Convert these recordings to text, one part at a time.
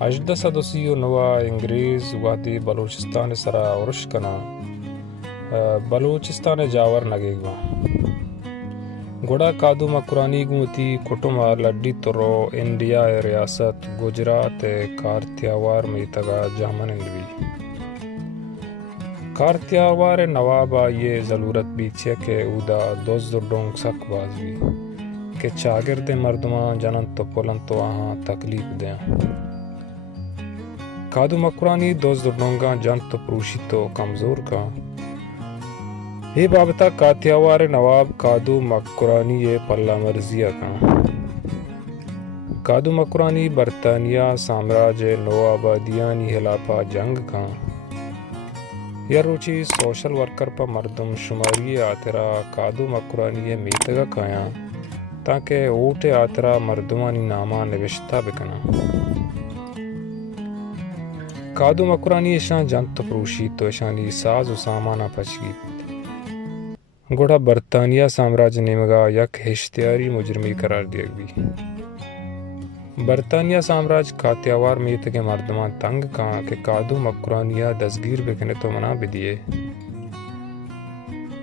1839 انگریز وادی بلوچستان سرا ورش کنا بلوچستان جاور نگیگا گوڑا کادو مکرانی گوتی کٹما لڈی ترو انڈیا ریاست گجرات کارتیاوار میتگا جامن انگوی کارتیاوار نوابا یہ ضرورت بیچے کہ اودا دوز ڈونگ سک بازوی کہ چاگرد مردمان جنن تو پلن تو آہاں تکلیف دیں کادو مکرانی دوز ڈونگا جن تو پروشی تو کمزور کا یہ بابتا کاتیاوار نواب کادو مکرانی پلہ مرزیہ کا کادو مکرانی برطانیہ سامراج نوآبادیانی ہلاپا جنگ کا یا روچی سوشل ورکر پا مردم شماری آترا کادو مکرانی میتگا کھایا تاکہ اوٹ آترا مردمانی نامہ نوشتہ بکنا کادو مکرانی اشان جنت پروشی تو اشانی ساز و سامانہ پچگی گوڑا برطانیہ سامراج نیمگا یک اشتیاری مجرمی قرار دیا گئی برطانیہ سامراج کاتیاوار میت کے مردمان تنگ کہاں کہ کادو مکرانیہ دستگیر بکنے تو منع بدیے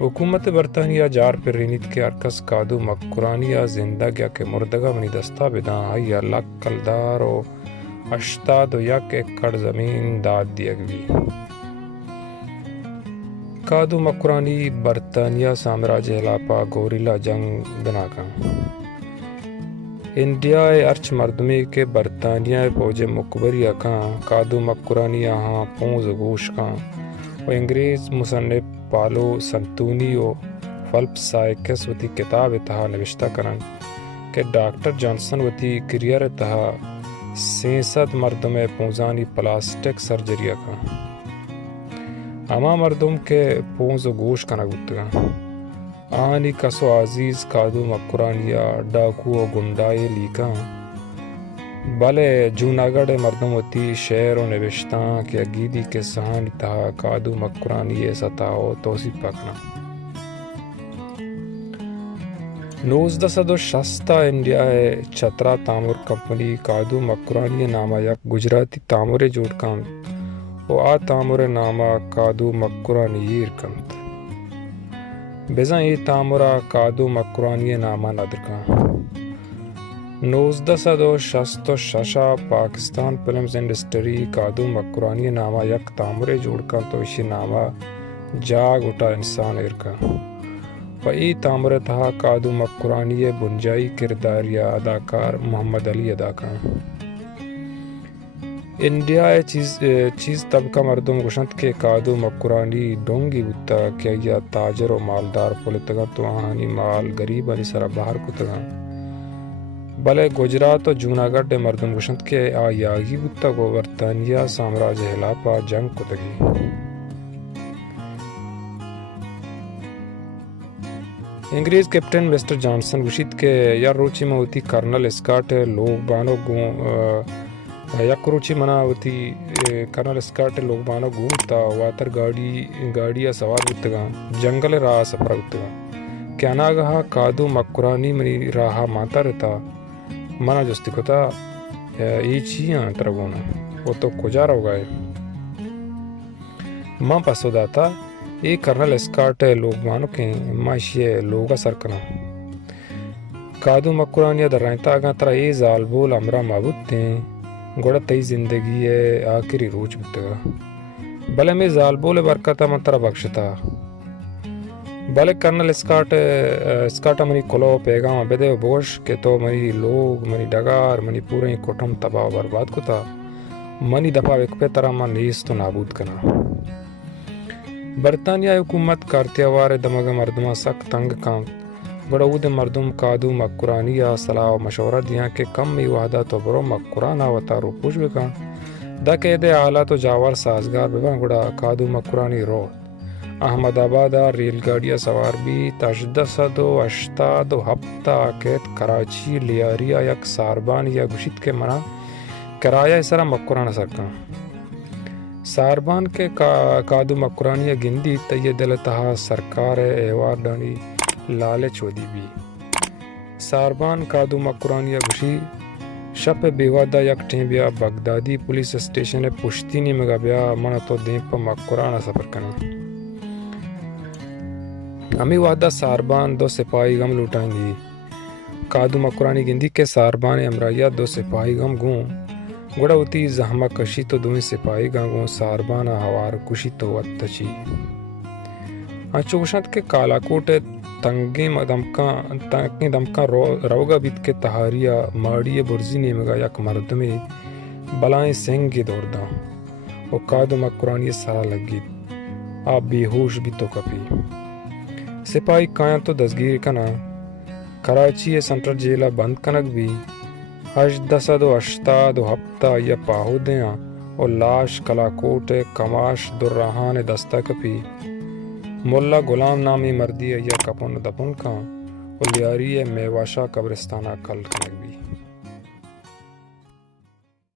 حکومت برطانیہ جار پر رینیت کے ارکس کادو مکرانیہ زندہ گیا کہ مردگا منی دستا بداں آئی لک کلدار و 81 ایکڑ زمین داد دیا گئی کادو مکرانی برطانیہ سامراج ہلاپا گوریلا جنگ بنا کا انڈیا ارچ مردمی کے برطانیہ فوج مقبری کھاں کادو مکرانی ہاں پونز گوش کھاں و انگریز مصنف پالو سنتونی و فلپ سائکس وتی کتاب اتہا نوشتہ کرن کہ ڈاکٹر جانسن وتی کریئر اتہا 63 مردم پونزانی پلاسٹک سرجریہ کا اما مردم کے پونز و گوش کا نگوتگا آنی کسو عزیز کادو مکرانیہ ڈاکو و گنڈائے لیکا بلے جوناگڑ مردم ہوتی شعر و نوشتاں کہ اگیدی کے سہانی تہا کادو مکرانی ستاو توصیف پکنا 1960 انڈیا چھترا تعمیر کمپنی کادو مکرانی نامہ یک گجراتی تعمیر جوڑ کم و آ تعمیر نامہ کادو مکرانی کنت بیزاں یہ تعمرہ کادو مکرانی نامہ ندر کم 1966 پاکستان فلمز انڈسٹری کادو مکرانی نامہ یک تعمیر جوڑ کم تو اسی نامہ جاگ اٹھا انسان ارکا و ای تعمیر تہا کادو مکرانی بنجائی کرداریا اداکار محمد علی اداکار انڈیا چیز طبقہ مردم گشنت کے کادو مکرانی ڈونگی بتا کہ یا تاجر و مالدار پولتگا تو آہانی مال غریبانی سرا باہر کتگا بلے گجرات و جوناگڑھ مردم گشنت کے آیاگی بتا گو برطانیہ سامراج ہلاپا جنگ کتگی انگریز کیپٹن مسٹر جانسن گوشید کہ یا روچی میں ہوتی کرنل اسکاٹ لوگ بانو گوں یک روچی منا ہوتی کرنل اسکاٹ لوگ بانو گوں تا واتر گاڑی سوار بتگا جنگل راہ سفر بتگا کیا ناگہا کادو مکرانی منی راہ ماتا رہتا منا جستی کتا ای چیاں ترگونا وہ تو کجا رو گئے ماں پسو داتا یہ کرنل اسکاٹ لوگ مانو کہ ماشی لوگا سرکنا کادو مکرانی در رہتا آگاں ترہ یہ زال بول امرہ معبود تیں گوڑا تی زندگی آخری روچ بتگا بلے میں زال بول برکتا من ترہ بخشتا بلے کرنل اسکاٹا منی کلو پیغام بدے و بوش کہ تو منی لوگ منی ڈگار منی پورے کٹم تباہ و برباد کتا منی دفعہ ایک پہ طرح من نیست و نابود کنا برطانیہ حکومت کارتیاوار دمگا مردمہ سک تنگ کام بڑا اود مردم کادو مکرانی صلاح و مشورہ دیاں کہ کم میں وحدہ تو برو مکرانا و تارو پوچھ بکا دا کہ دے حالات و جاوار سازگار ببا گڑا کادو مکرانی رو احمد آباد ریل گاڑیاں سوار بھی 1887 کیت کراچی لیاریا یک ساربان یا گشت کے منع کرایہ سرا مکران سکاں ساربان کے کادو مکرانی گندی تیہ دلتہا سرکار ایوار ڈانی لالچ چودی بھی ساربان کادو مکرانی گشی شپ بیوادہ یک ٹھیں بیا بغدادی پولیس اسٹیشن پشتینی مگا بیا من تو دیں پا مکرانہ سفر کنا ہمیں وعدہ ساربان 2 سپاہی غم لوٹائیں گی کادو مکرانی گندی کے ساربان امرائیہ 2 سپاہی غم گوں گوڑا ہوتی زحمہ کشی تو 2 سپاہی غم گوں ساربان ہوار کشی تو اتچی انچو گشت کے کالاکوٹ تنگیں دمکاں روگا بیت کے تہاریہ ماڑی برزی نیمگا یک مردمی بلائیں سنگ کی دور دا وہ کادو مکرانی سارا لگی آپ بے ہوش بھی تو کپی سپاہی کائیں تو دستگیر کنا کراچی سنٹرل جیلہ بند کنک بھی 1887 یا پاہو دیاں اور لاش کلاکوٹ کماش دررہان دستہ کپی مولا غلام نامی مردی یا کپن دپن کاں اور لیاری میواشا قبرستانہ کل کنک بھی